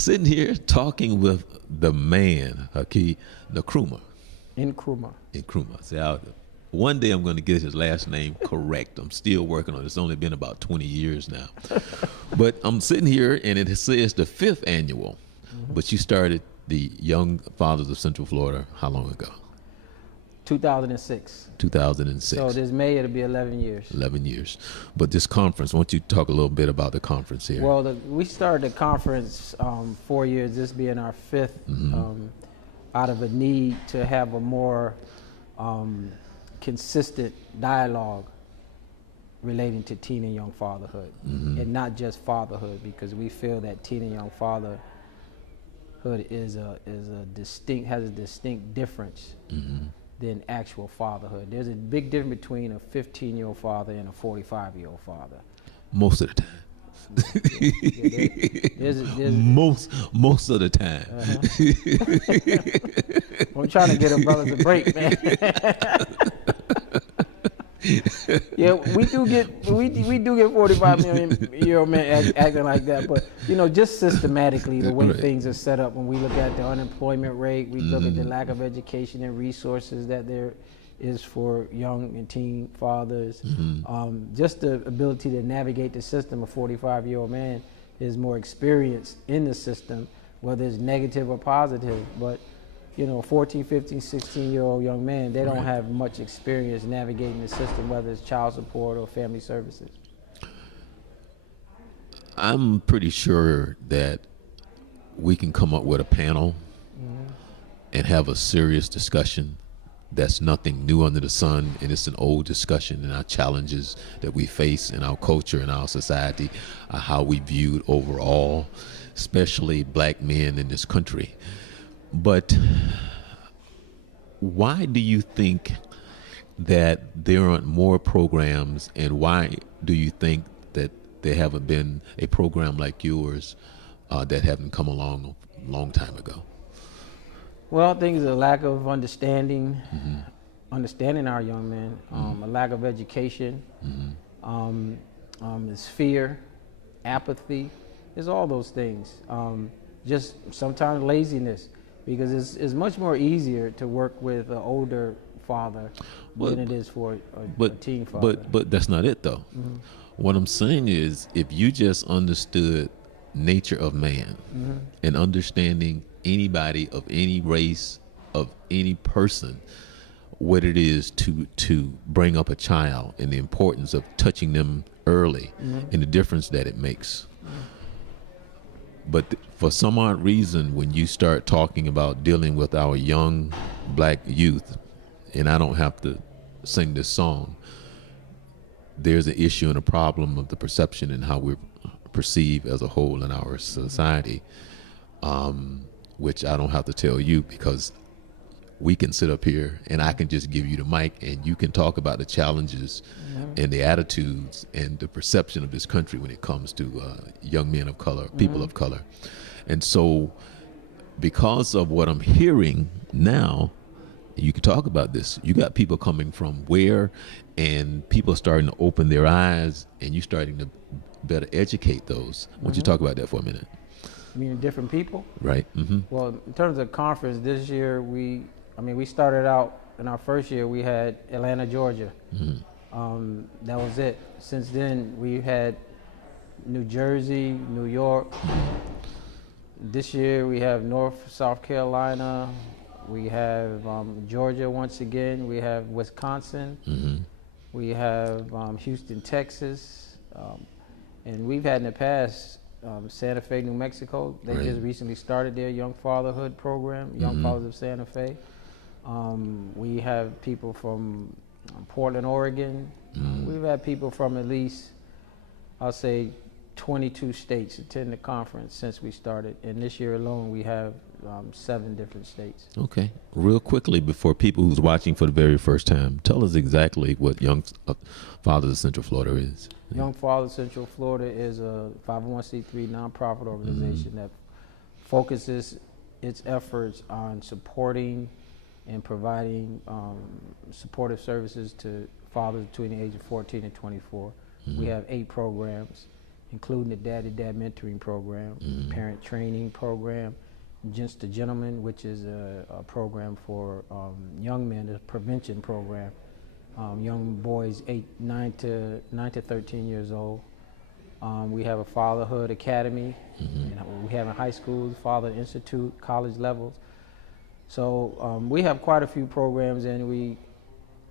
sitting here talking with the man, Haki Nkrumah. Nkrumah. Nkrumah. See, one day I'm going to get his last name correct. I'm still working on it. It's only been about 20 years now. But I'm sitting here, and it says the 5th annual. But you started the Young Fathers of Central Florida how long ago? 2006. 2006. So this May it'll be 11 years. 11 years. But this conference, why don't you talk a little bit about the conference here? Well, we started the conference 4 years, this being our 5th, out of a need to have a more consistent dialogue relating to teen and young fatherhood, and not just fatherhood, because we feel that teen and young fatherhood has a distinct difference than actual fatherhood. There's a big difference between a 15-year-old father and a 45-year-old father. Most of the time. Most of the time. I'm trying to get a brothers a break, man. Yeah, we do get 45-year-old men acting like that, but just systematically the way things are set up. When we look at the unemployment rate, we look at the lack of education and resources that there is for young and teen fathers. Just the ability to navigate the system. A 45-year-old man is more experienced in the system, whether it's negative or positive. But 14, 15, 16-year-old young men, they don't have much experience navigating the system, whether it's child support or family services. I'm pretty sure that we can come up with a panel and have a serious discussion. That's nothing new under the sun, and it's an old discussion, and our challenges that we face in our culture and our society, how we viewed overall, especially black men in this country. But why do you think that there aren't more programs, and why do you think that there haven't been a program like yours that haven't come along a long time ago? Well, I think it's a lack of understanding our young men, a lack of education, it's fear, apathy, it's all those things. Just sometimes laziness, because it's much more easier to work with an older father than it is for a teen father. But that's not it, though. What I'm saying is, if you just understood nature of man and understanding anybody of any race, of any person, what it is to bring up a child and the importance of touching them early and the difference that it makes. But for some odd reason, when you start talking about dealing with our young black youth, and I don't have to sing this song, there's an issue and a problem of the perception and how we're perceived as a whole in our society, which I don't have to tell you, because we can sit up here and I can just give you the mic and you can talk about the challenges and the attitudes and the perception of this country when it comes to young men of color, people of color. And so because of what I'm hearing now, you can talk about this. You got people coming from where, and people starting to open their eyes, and you starting to better educate those. Why don't you talk about that for a minute? You mean different people? Right. Well, in terms of conference, this year we started out in our first year, we had Atlanta, Georgia. That was it. Since then, we had New Jersey, New York. This year, we have South Carolina. We have Georgia once again. We have Wisconsin. We have Houston, Texas. And we've had in the past Santa Fe, New Mexico. They just recently started their Young Fatherhood program, Young Fathers of Santa Fe. We have people from Portland, Oregon. We've had people from at least, I'll say, 22 states attend the conference since we started. And this year alone, we have 7 different states. Okay. Real quickly, before people who's watching for the very first time, tell us exactly what Young Fathers of Central Florida is. Young Fathers of Central Florida is a 501c3 nonprofit organization that focuses its efforts on supporting and providing supportive services to fathers between the age of 14 and 24. We have 8 programs, including the Dad mentoring program, parent training program, Just a Gentleman, which is a program for young men, a prevention program, young boys 9 to 13 years old. We have a Fatherhood Academy, and we have in high schools, Father Institute, college levels. So we have quite a few programs, and we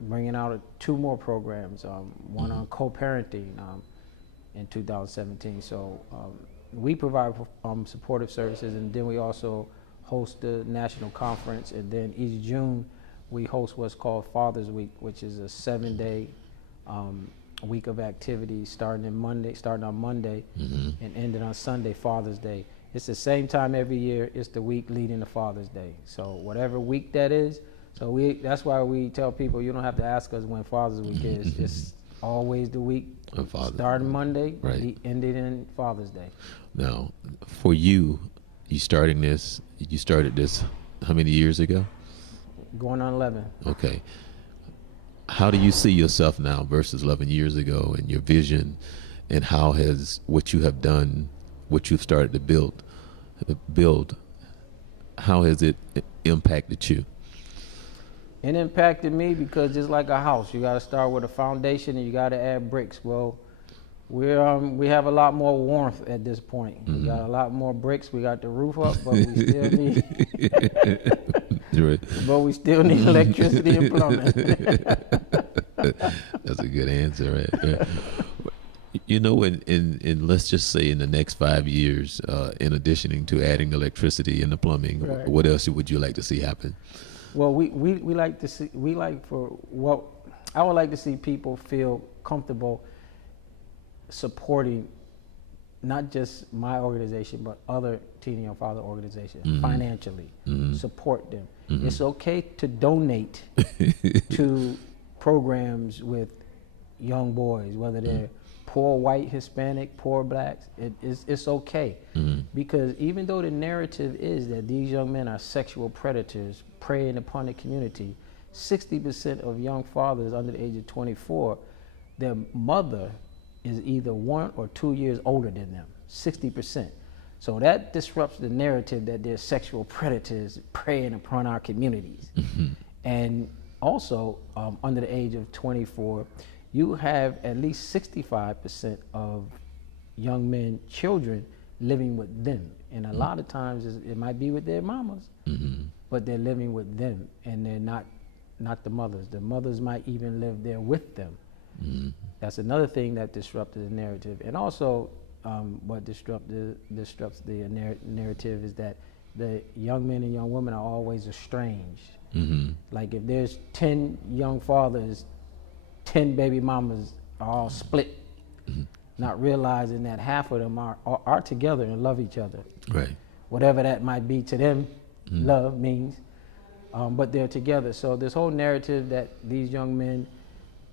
bringing out 2 more programs, one on co-parenting in 2017. So we provide supportive services, and then we also host the national conference, and then each June we host what's called Father's Week, which is a 7-day week of activities starting on Monday and ending on Sunday, Father's Day. It's the same time every year. It's the week leading to Father's Day. So whatever week that is, that's why we tell people you don't have to ask us when Father's Week is. It's always the week starting Monday, right, ending in Father's Day. Now, for you started this how many years ago? Going on 11. Okay. How do you see yourself now versus 11 years ago, and your vision, and how has what you have done, what you've started to build, how has it impacted you? It impacted me because just like a house, you got to start with a foundation and you got to add bricks. Well, we have a lot more warmth at this point. We got a lot more bricks. We got the roof up, but we still need right. But we still need electricity and plumbing. That's a good answer, right? You know, in let's just say in the next 5 years, in addition to adding electricity and the plumbing, right, what else would you like to see happen? Well, we like to see, I would like to see people feel comfortable supporting not just my organization, but other teen and young father organizations financially. Support them. It's okay to donate to programs with young boys, whether they're poor white, Hispanic, poor blacks. It's okay, because even though the narrative is that these young men are sexual predators preying upon the community, 60% of young fathers under the age of 24, their mother is either 1 or 2 years older than them. 60%. So that disrupts the narrative that they're sexual predators preying upon our communities. And also, under the age of 24, you have at least 65% of young men, children, living with them. And a lot of times it might be with their mamas, but they're living with them, and they're not the mothers. The mothers might even live there with them. That's another thing that disrupted the narrative. And also, what disrupts the narrative is that the young men and young women are always estranged. Like if there's 10 young fathers, 10 baby mamas are all split, not realizing that half of them are together and love each other. Right. Whatever that might be to them, love means, but they're together. So this whole narrative that these young men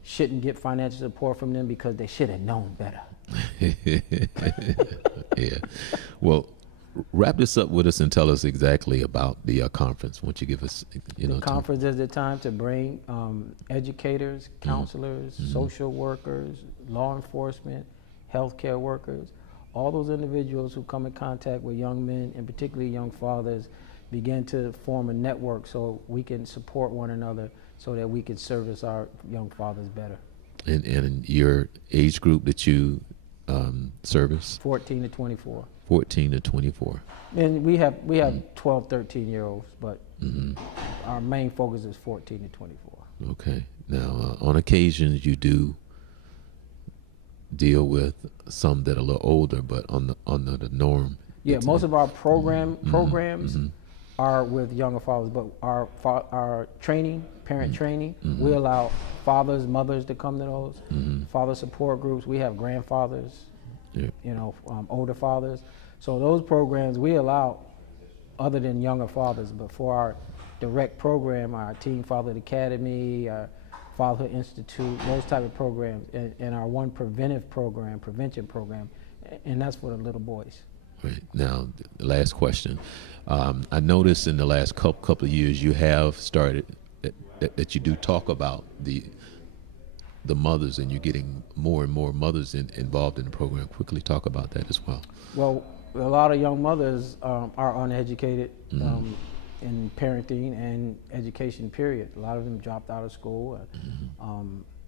shouldn't get financial support from them because they should have known better. Yeah. Well, wrap this up with us and tell us exactly about the conference. Won't you give us, The conference is the time to bring educators, counselors, social workers, law enforcement, healthcare workers, all those individuals who come in contact with young men, and particularly young fathers, begin to form a network so we can support one another, so that we can service our young fathers better. And your age group that you service? 14 to 24. 14 to 24. And we have 12, 13-year-olds, but our main focus is 14 to 24. Okay. Now, on occasions, you do deal with some that are a little older, but on the norm. Yeah, most of our programs are with younger fathers, but our training, parent training, we allow fathers, mothers to come to those. Father support groups. We have grandfathers, older fathers. So those programs we allow other than younger fathers, but for our direct program, our Teen Fatherhood Academy, our Fatherhood Institute, those type of programs, and our one prevention program, and that's for the little boys. Right. Now, the last question. I noticed in the last couple of years you have started that you do talk about the mothers, and you're getting more and more mothers involved in the program. Quickly talk about that as well. Well, a lot of young mothers are uneducated in parenting and education. Period. A lot of them dropped out of school,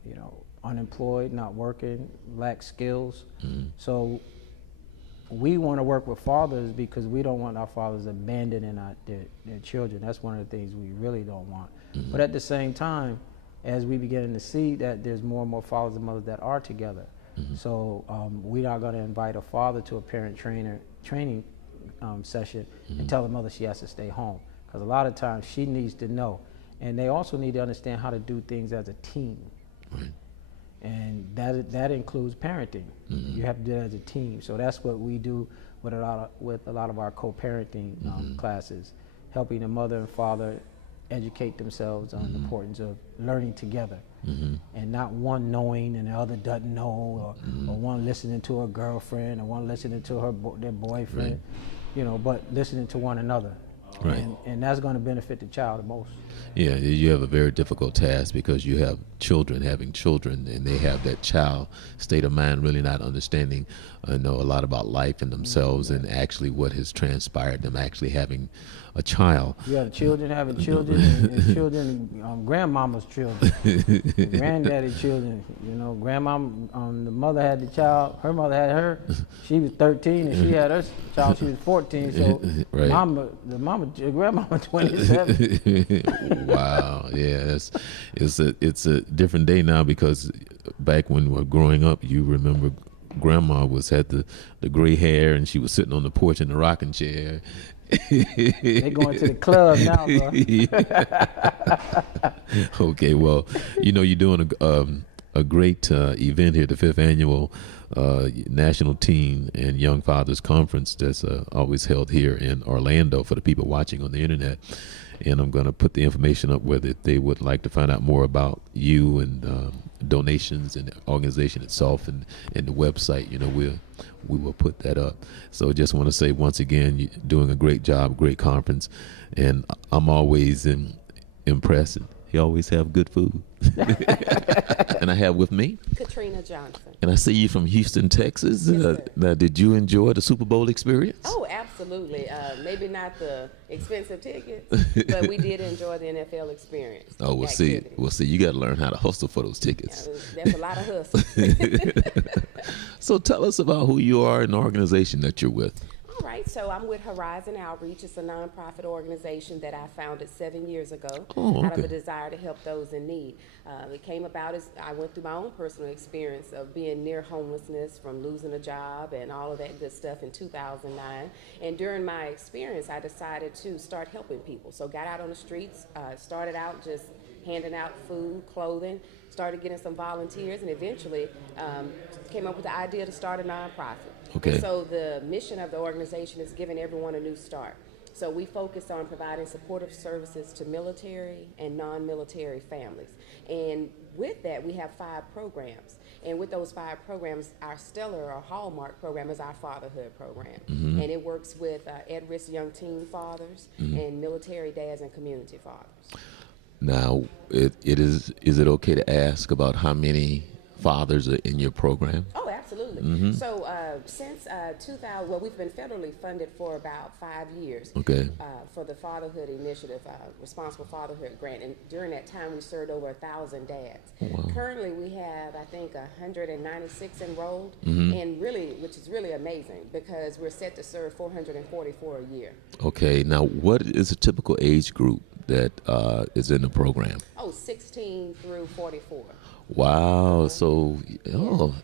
you know, unemployed, not working, lack skills. So we want to work with fathers because we don't want our fathers abandoning their children. That's one of the things we really don't want. But at the same time, as we begin to see that there's more and more fathers and mothers that are together, so we're not going to invite a father to a parent training session and tell the mother she has to stay home, because a lot of times she needs to know, and they also need to understand how to do things as a team. Right. And that includes parenting. You have to do it as a team. So that's what we do with a lot of our co-parenting classes, helping the mother and father educate themselves on the importance of learning together, and not one knowing and the other doesn't know, or one listening to her girlfriend or one listening to their boyfriend, you know, but listening to one another. Right. And that's going to benefit the child the most. Yeah, you have a very difficult task because you have children having children, and they have that child state of mind, really not understanding, know a lot about life and themselves, and actually what has transpired them actually having a child. Yeah, the children having children, and children, grandmama's children, granddaddy children. You know, grandmama, the mother had the child, her mother had her. She was 13, and she had her child. She was 14. So, grandmama 27. Wow, yeah, it's a different day now, because back when we were growing up, you remember grandma had the gray hair, and she was sitting on the porch in the rocking chair. They going to the club now, bro. Okay, well, you know, you're doing a great event here, the 5th annual National Teen and Young Fathers Conference that's always held here in Orlando for the people watching on the internet. And I'm going to put the information up where they would like to find out more about you, and donations and the organization itself, and the website. You know, we will put that up. So just want to say once again, you're doing a great job, great conference, and I'm always impressed. You always have good food. And I have with me Katrina Johnson. And I see you from Houston, Texas. Yes, Now, did you enjoy the Super Bowl experience? Oh, absolutely. Maybe not the expensive tickets, but we did enjoy the NFL experience. Oh, we'll see. We'll see. You got to learn how to hustle for those tickets. Yeah, that's a lot of hustle. So tell us about who you are and the organization that you're with. All right, so I'm with Horizon Outreach. It's a nonprofit organization that I founded 7 years ago out of a desire to help those in need. It came about as I went through my own personal experience of being near homelessness, from losing a job and all of that good stuff in 2009. And during my experience, I decided to start helping people. So got out on the streets, started out just handing out food, clothing, started getting some volunteers, and eventually came up with the idea to start a nonprofit. Okay. So the mission of the organization is giving everyone a new start. So we focus on providing supportive services to military and non-military families. And with that, we have 5 programs. And with those 5 programs, our stellar or hallmark program is our Fatherhood program. And it works with at-risk young teen fathers and military dads and community fathers. Now, is it okay to ask about how many fathers are in your program? Oh, absolutely. So since 2000, well, we've been federally funded for about 5 years. Okay. For the Fatherhood Initiative, Responsible Fatherhood Grant, and during that time we served over 1,000 dads. Wow. Currently we have, I think, 196 enrolled, and really, which is really amazing because we're set to serve 444 a year. Okay. Now, what is a typical age group that is in the program? Oh, 16 through 44. Wow. So,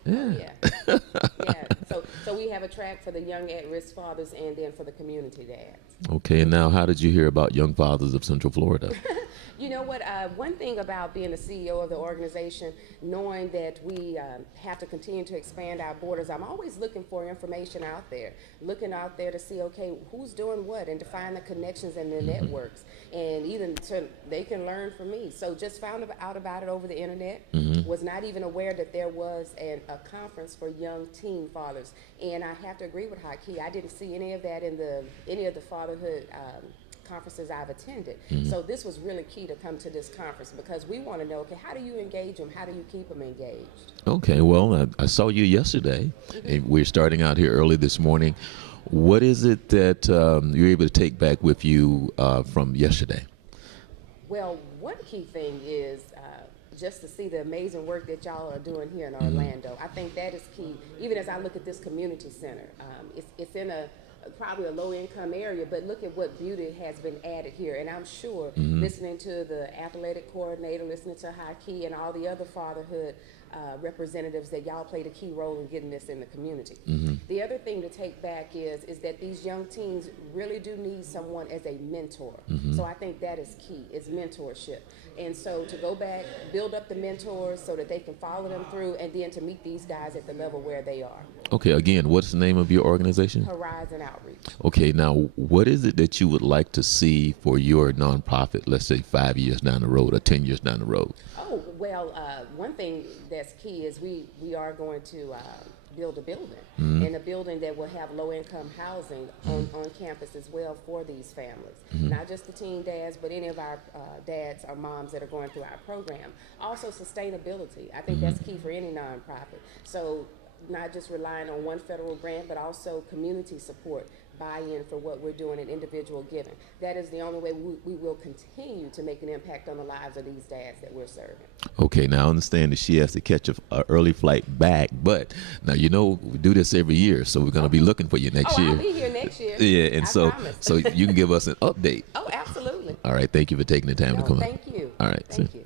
yeah. Yeah. So we have a track for the young at-risk fathers and then for the community dads. Okay. And now, how did you hear about Young Fathers of Central Florida? You know what? One thing about being the CEO of the organization, knowing that we have to continue to expand our borders, I'm always looking for information out there, looking out there to see, okay, who's doing what, and to find the connections and the networks, and even so they can learn from me. So just found out about it over the internet. Was not even aware that there was a conference for young teen fathers. And I have to agree with Haki. I didn't see any of that in any of the fatherhood conferences I've attended. So this was really key to come to this conference because we want to know, okay, how do you engage them? How do you keep them engaged? Okay, well, I saw you yesterday, and we're starting out here early this morning. What is it that you're able to take back with you from yesterday? Well, one key thing is just to see the amazing work that y'all are doing here in Orlando. I think that is key. Even as I look at this community center, it's in probably a low-income area, but look at what beauty has been added here. And I'm sure listening to the athletic coordinator, listening to Haki and all the other fatherhood representatives, that y'all played a key role in getting this in the community. The other thing to take back is that these young teens really do need someone as a mentor. So I think that is key, is mentorship. And so to go back, build up the mentors so that they can follow them through, and then to meet these guys at the level where they are. Okay, again, what's the name of your organization? Horizon Outreach. Okay, now what is it that you would like to see for your nonprofit, let's say 5 years down the road or 10 years down the road? Oh, well, one thing that's key is we are going to build a building, and a building that will have low-income housing on campus as well for these families. Not just the teen dads, but any of our dads or moms that are going through our program. Also sustainability. I think that's key for any nonprofit. So not just relying on one federal grant, but also community support, buy-in for what we're doing and individual giving. That is the only way we will continue to make an impact on the lives of these dads that we're serving. Okay, now I understand that she has to catch a early flight back, but now you know we do this every year, so we're going to be looking for you next year. I'll be here next year. Yeah, and I so promise. so you can give us an update. Oh, absolutely. All right, thank you for taking the time to come. Thank you. All right, Thank you.